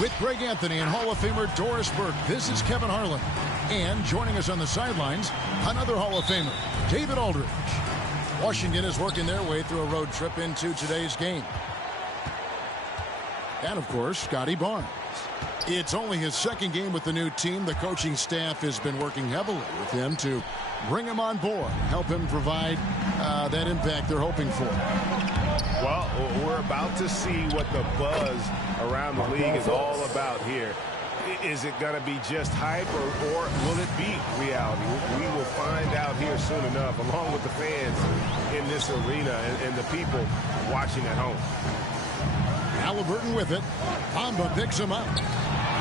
With Greg Anthony and Hall of Famer Doris Burke, this is Kevin Harlan. And joining us on the sidelines, another Hall of Famer, David Aldridge. Washington is working their way through a road trip into today's game. And, of course, Scotty Barnes. It's only his second game with the new team. The coaching staff has been working heavily with him to bring him on board, help him provide that impact they're hoping for. Well, we're about to see what the buzz around the league is all about here. Is it going to be just hype or will it be reality? We will find out here soon enough, along with the fans in this arena and the people watching at home. Halliburton with it. Bamba picks him up.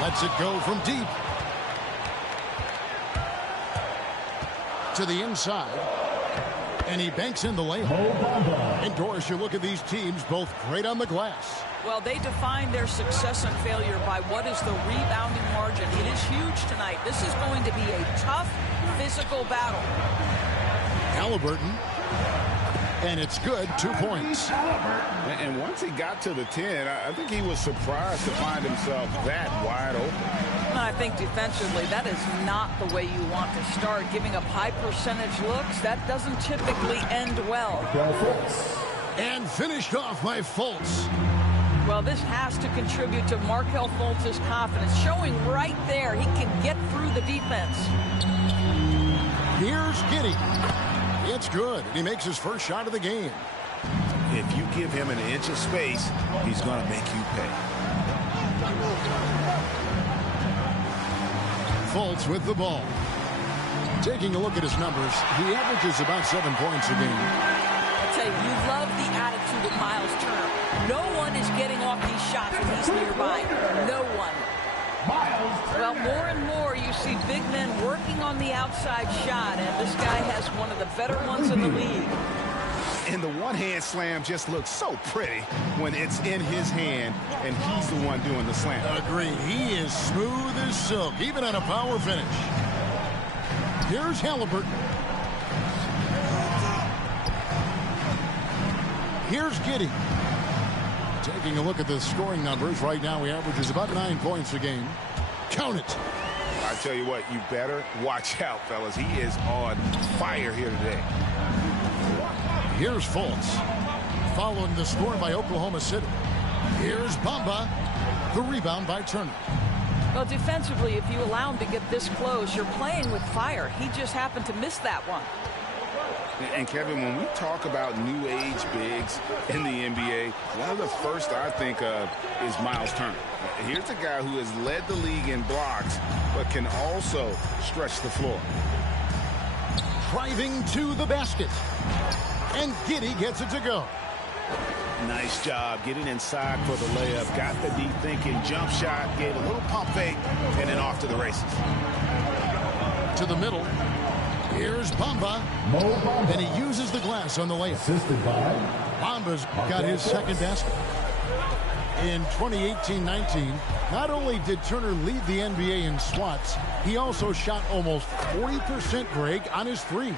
Lets it go from deep. To the inside. And he banks in the layup. And Doris, you look at these teams, both great on the glass. Well, they define their success and failure by what is the rebounding margin. It is huge tonight. This is going to be a tough physical battle. Halliburton. And it's good, 2 points. And once he got to the 10, I think he was surprised to find himself that wide open. And I think defensively, that is not the way you want to start. Giving up high percentage looks, that doesn't typically end well. And finished off by Fultz. Well, this has to contribute to Markelle Fultz's confidence. Showing right there he can get through the defense. Here's Giddey. It's good. He makes his first shot of the game. If you give him an inch of space, he's going to make you pay. Fultz with the ball. Taking a look at his numbers, he averages about 7 points a game. I tell you, you love the attitude of Miles Turner. No one is getting off these shots when he's nearby. No one. Well, more and more you see big men working on the outside shot, and this guy has one of the better ones in the league. And the one-hand slam just looks so pretty when it's in his hand, and he's the one doing the slam. Agreed. He is smooth as silk, even on a power finish. Here's Halliburton. Here's Giddey. Taking a look at the scoring numbers, right now he averages about 9 points a game. Count it. I tell you what, you better watch out, fellas. He is on fire here today. Here's Fultz. Following the score by Oklahoma City. Here's Bamba. The rebound by Turner. Well, defensively, if you allow him to get this close, you're playing with fire. He just happened to miss that one. And, Kevin, when we talk about new age bigs in the NBA, one of the first I think of is Miles Turner. Here's a guy who has led the league in blocks, but can also stretch the floor. Driving to the basket. And Giddey gets it to go. Nice job getting inside for the layup. Got the deep thinking jump shot, gave a little pump fake, and then off to the races. To the middle. Here's Bamba. And he uses the glass on the layup. Assisted by Bamba's got his second basket. In 2018-19, not only did Turner lead the NBA in swats, he also shot almost 40%, Greg, on his threes.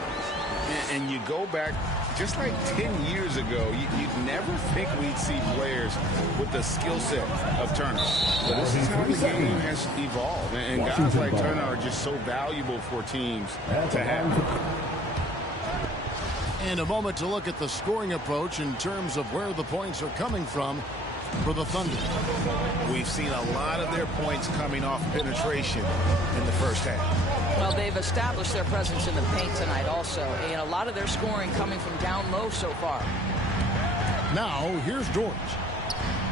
And you go back just like 10 years ago, you'd never think we'd see players with the skill set of Turner. But this is how the game has evolved. And guys like Turner are just so valuable for teams to have. And a moment to look at the scoring approach in terms of where the points are coming from for the Thunder. We've seen a lot of their points coming off penetration in the first half. Well, they've established their presence in the paint tonight also, and a lot of their scoring coming from down low so far. Now, here's George.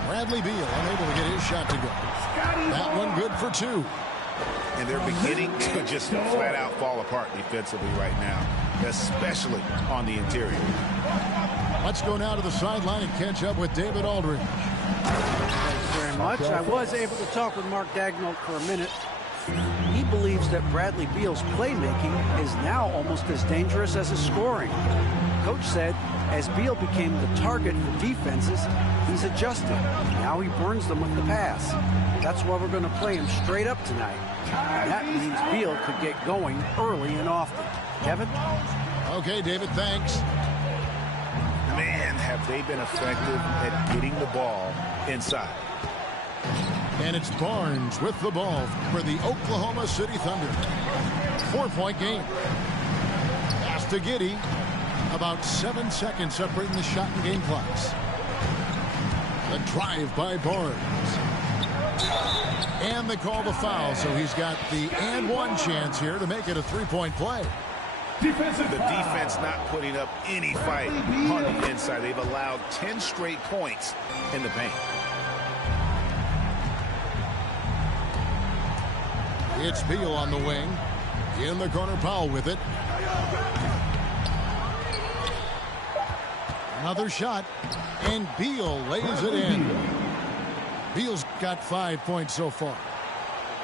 Bradley Beal unable to get his shot to go. That one good for two. And they're beginning to just flat out fall apart defensively right now, especially on the interior. Let's go now to the sideline and catch up with David Aldridge. Thank you very much. I was able to talk with Mark Dagnall for a minute. He believes that Bradley Beal's playmaking is now almost as dangerous as his scoring. Coach said as Beal became the target for defenses, he's adjusted. Now he burns them with the pass. That's why we're going to play him straight up tonight. And that means Beal could get going early and often. Kevin? Okay, David, thanks. Man, have they been effective at getting the ball inside. And it's Barnes with the ball for the Oklahoma City Thunder. 4-point game. Pass to Giddey. About 7 seconds separating the shot and game clocks. The drive by Barnes. And they call the foul, so he's got the and one chance here to make it a three-point play. The defense not putting up any fight on the inside. They've allowed 10 straight points in the paint. It's Beal on the wing. In the corner, Powell with it. Another shot, and Beal lays it in. Beal's got 5 points so far.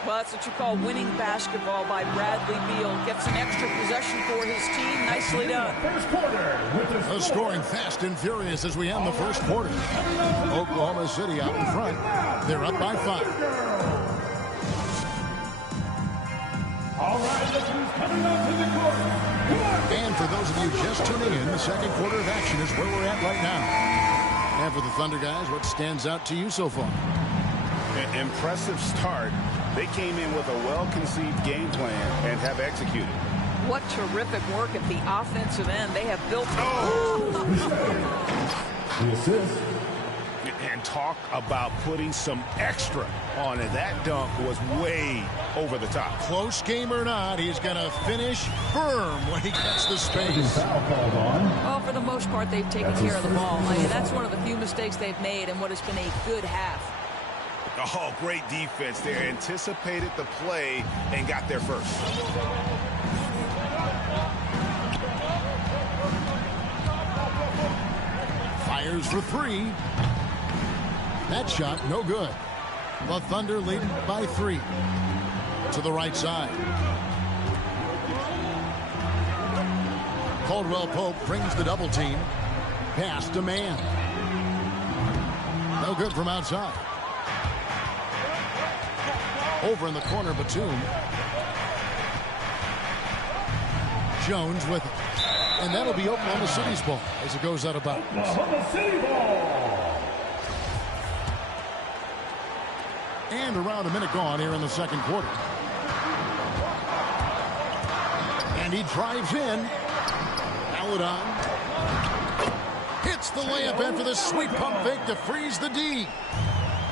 Well, that's what you call winning basketball by Bradley Beal. Gets an extra possession for his team. Nicely done. The scoring fast and furious as we end the first quarter. Oklahoma City out in front. They're up by 5. All right, look who's coming onto the court. And for those of you just tuning in, the second quarter of action is where we're at right now. And for the Thunder guys, what stands out to you so far? An impressive start. They came in with a well-conceived game plan and have executed. What terrific work at the offensive end. They have built. The assist. And talk about putting some extra on it. That dunk was way over the top. Close game or not, he's going to finish firm when he gets the space. Oh, for the most part, they've taken care of the ball. I mean, that's one of the few mistakes they've made in what has been a good half. Oh, great defense there. Anticipated the play and got there first. Fires for three. That shot, no good. The Thunder lead by 3. To the right side. Caldwell Pope brings the double team. Pass to man. No good from outside. Over in the corner, Batum. Jones with it. And that'll be Oklahoma City's ball as it goes out of bounds. Oklahoma City ball. And around a minute gone here in the second quarter. And he drives in. Maladon hits the layup in for the sweet pump fake to freeze the D.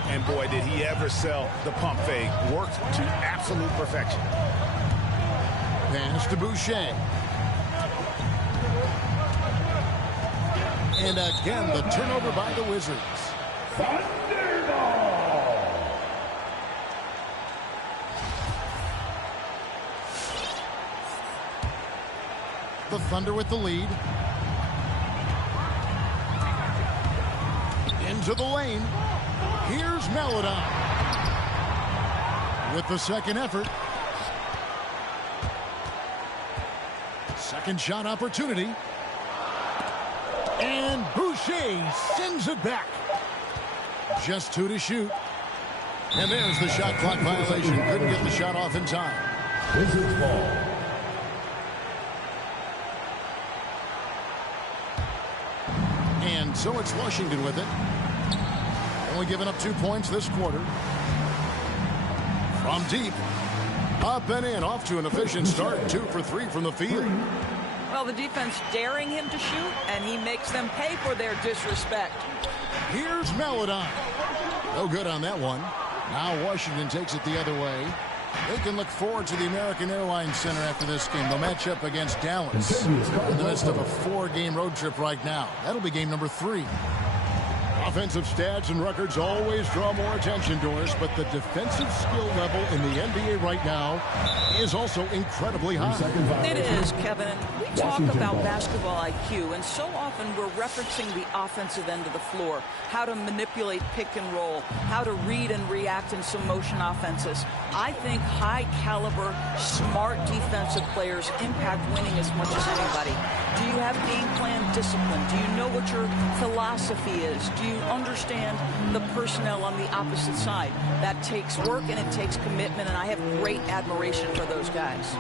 And boy, did he ever sell the pump fake. Worked to absolute perfection. Pass to Boucher. And again, the turnover by the Wizards. Thunderball. The Thunder with the lead. Into the lane. Here's Maladon. With the second effort. Second shot opportunity. And Boucher sends it back. Just 2 to shoot. And there's the shot clock violation. Couldn't get the shot off in time. Wizards ball. And so it's Washington with it. Only giving up 2 points this quarter. From deep. Up and in. Off to an efficient start. 2 for 3 from the field. Well, the defense daring him to shoot, and he makes them pay for their disrespect. Here's Melodon. No good on that one. Now Washington takes it the other way. They can look forward to the American Airlines Center after this game. They'll match up against Dallas in the midst of a 4-game road trip right now. That'll be game number 3. Offensive stats and records always draw more attention, Doris, but the defensive skill level in the NBA right now is also incredibly high. It is, Kevin. We talk about basketball IQ, and so often we're referencing the offensive end of the floor, how to manipulate pick and roll, how to read and react in some motion offenses. I think high-caliber, smart defensive players impact winning as much as anybody. Do you have game plan discipline? Do you know what your philosophy is? Do you understand the personnel on the opposite side? That takes work and it takes commitment, and I have great admiration for those guys.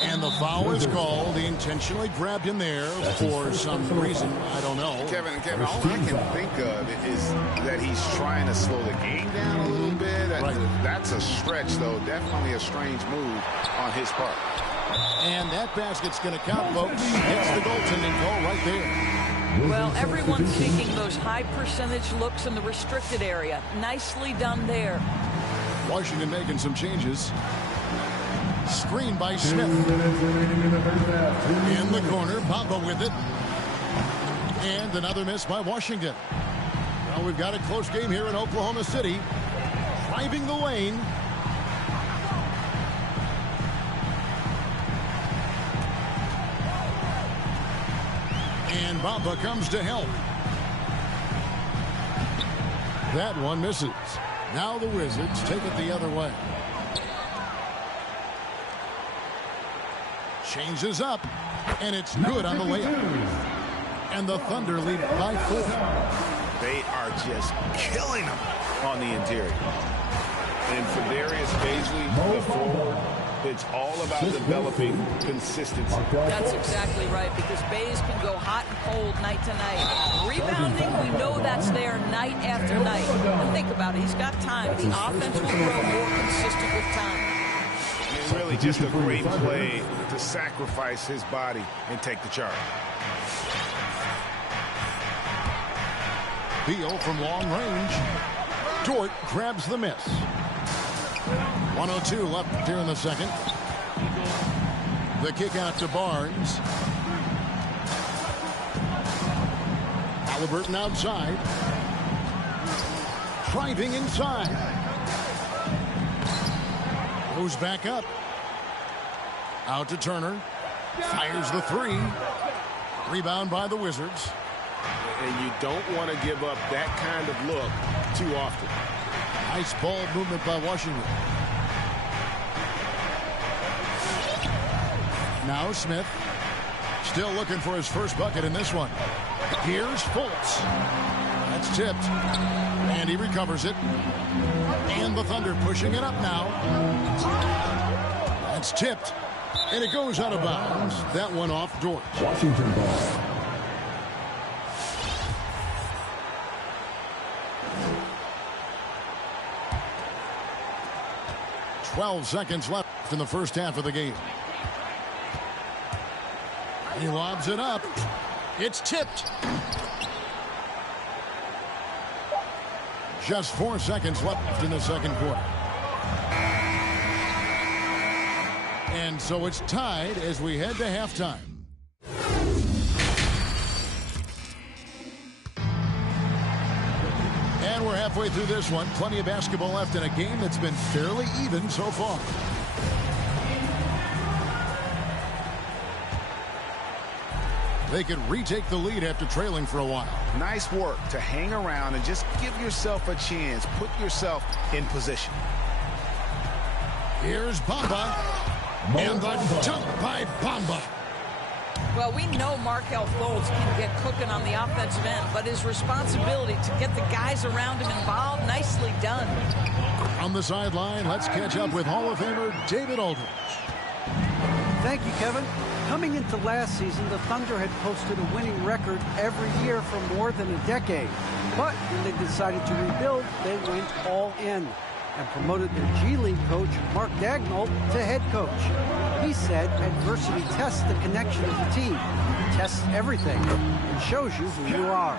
And the foul is called. He intentionally grabbed him there for some reason. I don't know. Kevin, all I can think of is that he's trying to slow the game down a little bit. Right. That's a stretch, though. Definitely a strange move on his part. And that basket's going to count, folks. It's the goaltending call right there. Well, everyone's seeking those high percentage looks in the restricted area. Nicely done there. Washington making some changes. Screen by Smith. In the corner, Bamba with it. And another miss by Washington. Well, we've got a close game here in Oklahoma City. Driving the lane. And Bamba comes to help. That one misses. Now the Wizards take it the other way. Changes up, and it's good on the layup. And the Thunder lead by 4. They are just killing them on the interior. And for Darius Bazley, the forward, it's all about developing consistency. That's exactly right, because Bays can go hot and cold night to night. Rebounding, we know that's there night after night. And think about it, he's got time. The offense will grow more consistent with time. And really just a great play to sacrifice his body and take the charge. Beal from long range. Dort grabs the miss. 1:02 left here in the second. The kick out to Barnes. Halliburton outside. Driving inside. Goes back up. Out to Turner. Fires the 3. Rebound by the Wizards. And you don't want to give up that kind of look too often. Nice ball movement by Washington. Now Smith. Still looking for his first bucket in this one. Here's Fultz. That's tipped. And he recovers it. And the Thunder pushing it up now. That's tipped. And it goes out of bounds. That one off Dort. Washington ball. .12 seconds left in the first half of the game. He lobs it up. It's tipped. Just 4 seconds left in the second quarter. And so it's tied as we head to halftime. And we're halfway through this one. Plenty of basketball left in a game that's been fairly even so far. They could retake the lead after trailing for a while. Nice work to hang around and just give yourself a chance. Put yourself in position. Here's Bamba. And the dunk by Bamba. Well, we know Markelle Fultz can get cooking on the offensive end, but his responsibility to get the guys around him involved, nicely done. On the sideline, let's catch up with Hall of Famer David Aldridge. Thank you, Kevin. Coming into last season, the Thunder had posted a winning record every year for more than a decade. But when they decided to rebuild, they went all in and promoted their G League coach, Mark Daigneault, to head coach. He said adversity tests the connection of the team, tests everything, and shows you who you are.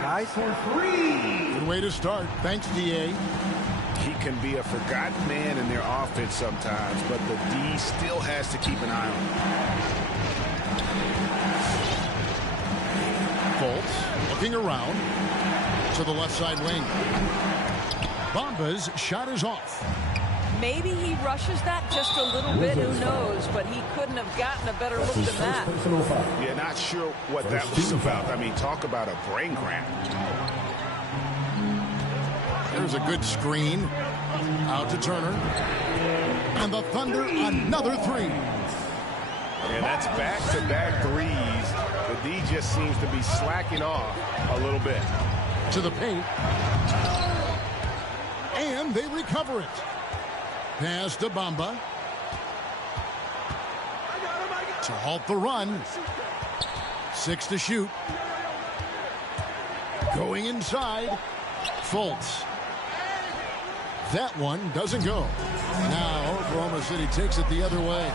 Guys, good way to start. Thanks, D.A. He can be a forgotten man in their offense sometimes, but the D still has to keep an eye on him. Fultz looking around to the left side wing. Bamba's shot is off. Maybe he rushes that just a little bit, who knows, but he couldn't have gotten a better look than that. Yeah, not sure what that was about. I mean, talk about a brain cramp. There's a good screen. Out to Turner. And the Thunder, another three. And that's back-to-back threes. The D just seems to be slacking off a little bit. To the paint. And they recover it. Pass to Bamba. To halt the run. 6 to shoot. Going inside. Fultz. That one doesn't go. Now Oklahoma City takes it the other way.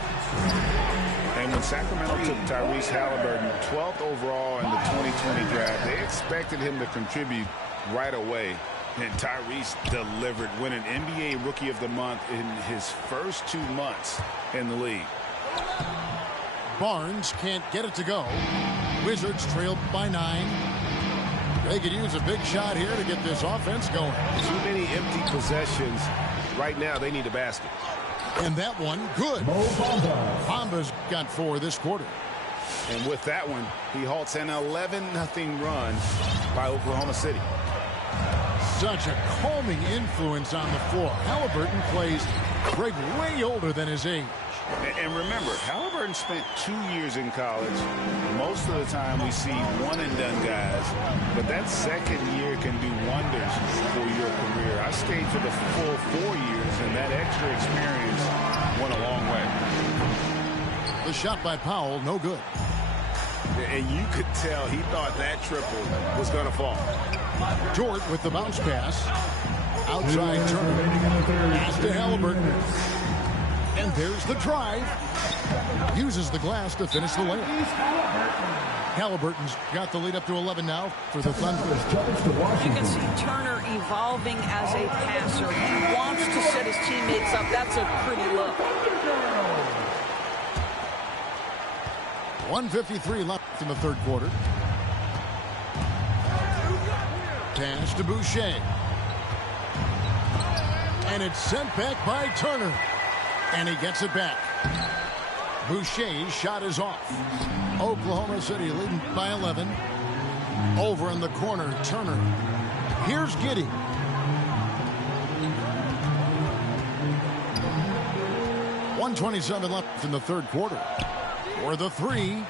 And when Sacramento took Tyrese Halliburton 12th overall in the 2020 draft, they expected him to contribute right away. And Tyrese delivered, winning NBA Rookie of the Month in his first 2 months in the league. Barnes can't get it to go. Wizards trailed by 9. They could use a big shot here to get this offense going. Too many empty possessions. Right now, they need a basket. And that one, good. Bamba's got 4 this quarter. And with that one, he halts an 11-0 run by Oklahoma City. Such a calming influence on the floor. Halliburton plays Greg way older than his age. And remember, Halliburton spent 2 years in college. Most of the time we see one-and-done guys. But that second year can do wonders for your career. I stayed for the full 4 years, and that extra experience went a long way. The shot by Powell, no good. And you could tell he thought that triple was going to fall. Dort with the bounce pass. Outside Turner. Pass to Halliburton. And there's the drive. Uses the glass to finish the layup. Halliburton's got the lead up to 11 now for the Thunder. You can see Turner evolving as a passer. He wants to set his teammates up. That's a pretty look. 1:53 left in the third quarter. Pass to Boucher. And it's sent back by Turner. And he gets it back. Boucher's shot is off. Oklahoma City leading by 11. Over in the corner, Turner. Here's Giddey. .127 left in the third quarter. For the three,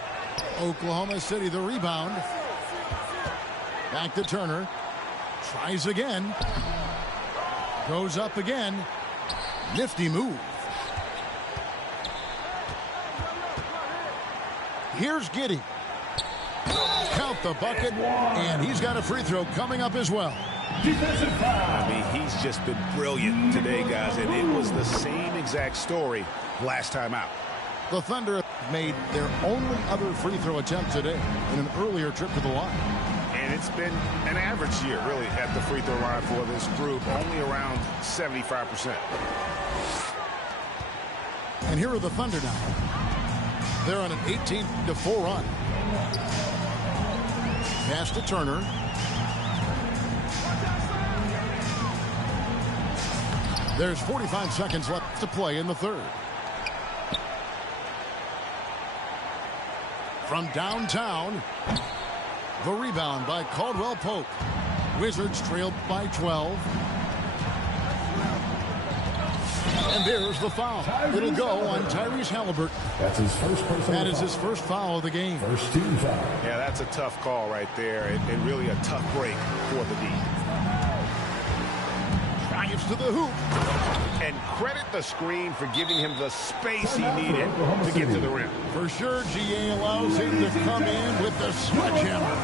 Oklahoma City the rebound. Back to Turner. Tries again. Goes up again. Nifty move. Here's Giddey. Count the bucket, and he's got a free throw coming up as well. I mean, he's just been brilliant today, guys, and it was the same exact story last time out. The Thunder made their only other free throw attempt today in an earlier trip to the line. And it's been an average year, really, at the free throw line for this group, only around 75%. And here are the Thunder now. They're on an 18-4 run. Pass to Turner. There's 45 seconds left to play in the third. From downtown, the rebound by Caldwell Pope. Wizards trailed by 12. And there's the foul. It'll go on Tyrese Halliburton. That's his first personal That is foul. his first foul of the game. First team foul. Yeah, that's a tough call right there, and really a tough break for the D. Drives to the hoop. And credit the screen for giving him the space he needed to get to the rim. For sure, GA allows him to come in with the sledgehammer.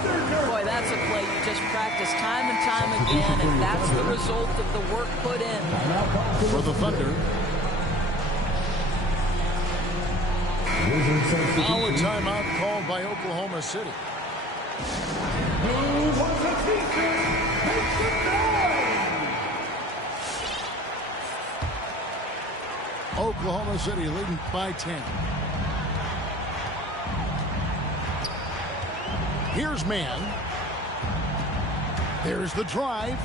Boy, that's a play you just practice time and time again, and that's the result of the work put in. For the Thunder. Our timeout called by Oklahoma City. Oklahoma City leading by 10. Here's man. There's the drive.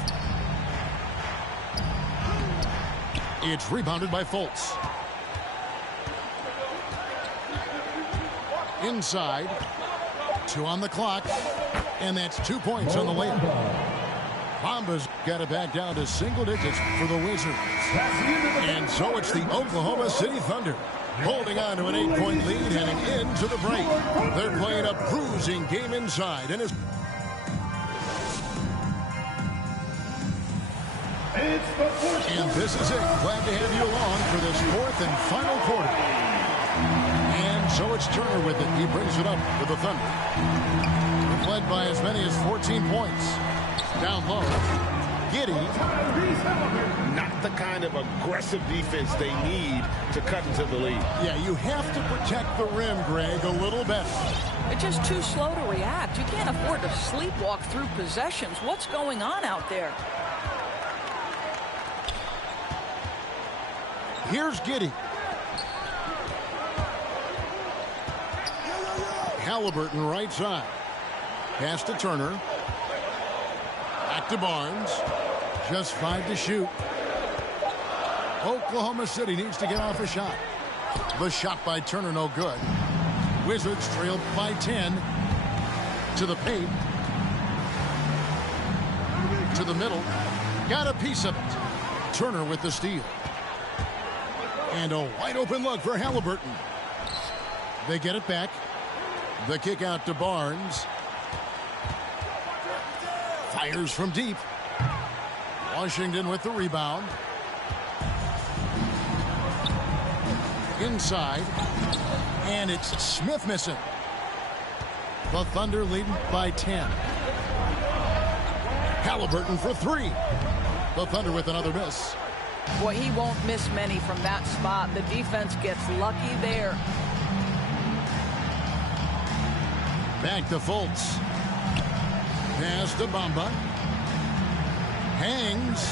It's rebounded by Fultz. Inside. 2 on the clock. And that's 2 points on the layup. Bomba's got it back down to single digits for the Wizards. And so it's the Oklahoma City Thunder holding on to an 8-point lead heading into the break. They're playing a bruising game inside. And this is it. Glad to have you along for this 4th and final quarter. And so it's Turner with it. He brings it up for the Thunder. Led by as many as 14 points. Down low. Giddy. Not the kind of aggressive defense they need to cut into the lead. Yeah, you have to protect the rim, Greg, a little better. They're just too slow to react. You can't afford to sleepwalk through possessions. What's going on out there? Here's Giddy. Halliburton right side. Pass to Turner. Back to Barnes. Just 5 to shoot. Oklahoma City needs to get off a shot. The shot by Turner, no good. Wizards trailed by 10. To the paint. To the middle. Got a piece of it. Turner with the steal. And a wide open look for Halliburton. They get it back. The kick out to Barnes. Fires from deep. Washington with the rebound. Inside. And it's Smith missing. The Thunder leading by 10. Halliburton for 3. The Thunder with another miss. Boy, he won't miss many from that spot. The defense gets lucky there. Back to Fultz. Pass to Bamba. Hangs.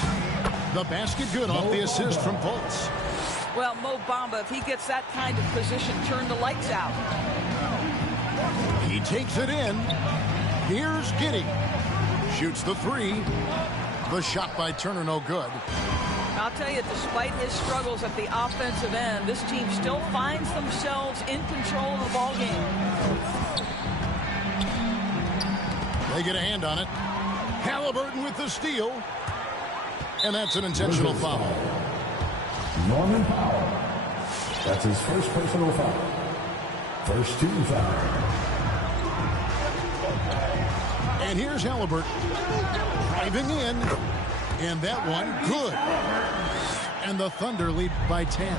The basket good off the assist from Fultz. Well, Mo Bamba, if he gets that kind of position, turn the lights out. He takes it in. Here's Giddy. Shoots the 3. The shot by Turner, no good. I'll tell you, despite his struggles at the offensive end, this team still finds themselves in control of the ball game. They get a hand on it. Halliburton with the steal. And that's an intentional foul. Norman Powell. That's his first personal foul. First team foul. And here's Halliburton. Driving in. And that one, good. And the Thunder lead by 10.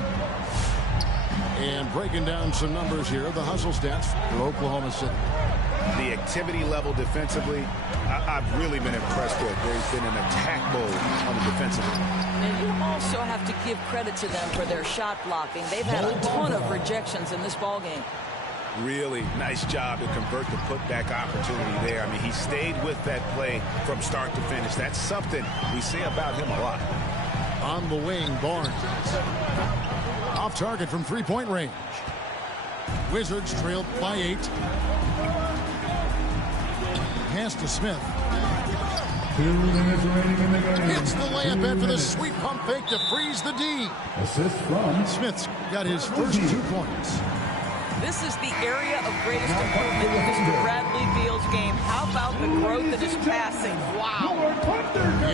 And breaking down some numbers here, the hustle stats for Oklahoma City. The activity level defensively, I've really been impressed with. There's been an attack mode on the defensive end. And you also have to give credit to them for their shot blocking. They've had a ton of rejections in this ballgame. Really nice job to convert the putback opportunity there. I mean, he stayed with that play from start to finish. That's something we say about him a lot. On the wing, Barnes. Off target from 3-point range. Wizards trailed by 8. Pass to Smith. 2 minutes remaining in the game. Hits the layup after the sweet pump fake to freeze the D. Assist from Smith's got his first 2 points. This is the area of greatest improvement in Mr. Bradley Beal's game. How about the growth in his passing? Wow.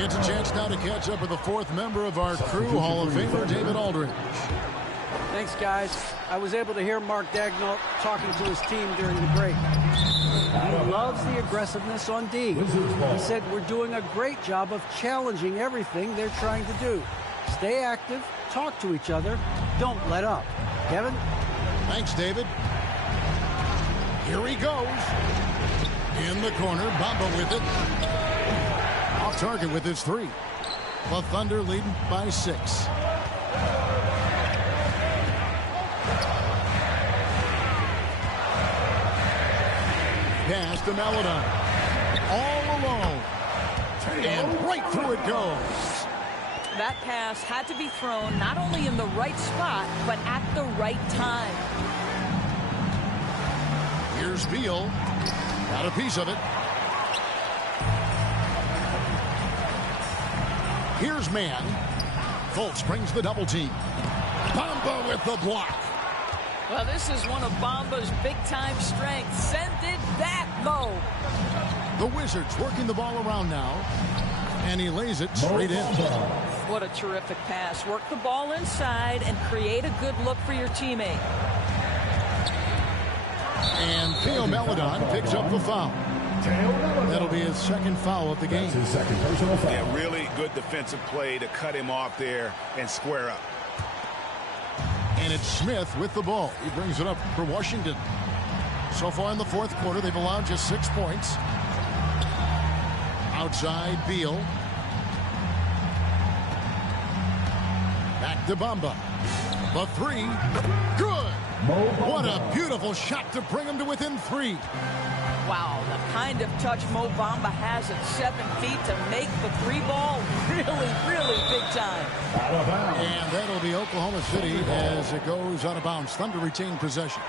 It's a chance now to catch up with the fourth member of our crew, Hall of Famer David Aldridge. Thanks, guys. I was able to hear Mark Daigneault talking to his team during the break. He loves the aggressiveness on D. He said, we're doing a great job of challenging everything they're trying to do. Stay active, talk to each other, don't let up. Kevin? Thanks, David. Here he goes. In the corner, Bamba with it. Off target with his three. The Thunder leading by 6. Pass to Maladon. All alone. And right through it goes. That pass had to be thrown not only in the right spot, but at the right time. Here's Beal. Got a piece of it. Here's Mann. Fultz brings the double team. Bamba with the block. Well, this is one of Bamba's big-time strengths. Send it back, Mo. The Wizards working the ball around now. And he lays it straight in. What a terrific pass. Work the ball inside and create a good look for your teammate. And Theo Maladon picks up the foul. That'll be his second foul of the game. His second personal foul. Yeah, really good defensive play to cut him off there and square up. And it's Smith with the ball. He brings it up for Washington. So far in the fourth quarter, they've allowed just 6 points. Outside, Beal. Back to Bamba. The three. Good. What a beautiful shot to bring him to within 3. Wow, the kind of touch Mo Bamba has at 7 feet to make the 3-ball really big time. And that'll be Oklahoma City as it goes out of bounds. Thunder retain possession.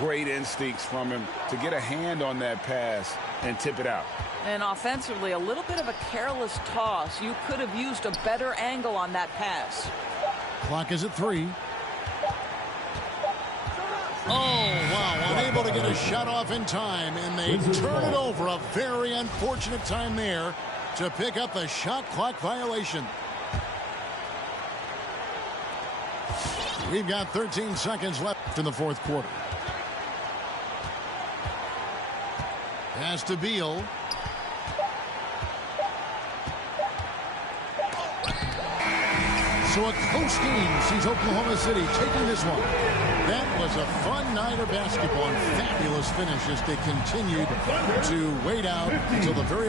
Great instincts from him to get a hand on that pass and tip it out. And offensively, a little bit of a careless toss. You could have used a better angle on that pass. Clock is at 3. Oh, wow, unable to get a shot off in time, and they turn it over. A very unfortunate time there to pick up the shot clock violation. We've got 13 seconds left in the fourth quarter. Pass to Beal. So a close game sees Oklahoma City taking this one. That was a fun night of basketball and fabulous finish as they continued to wait out until the very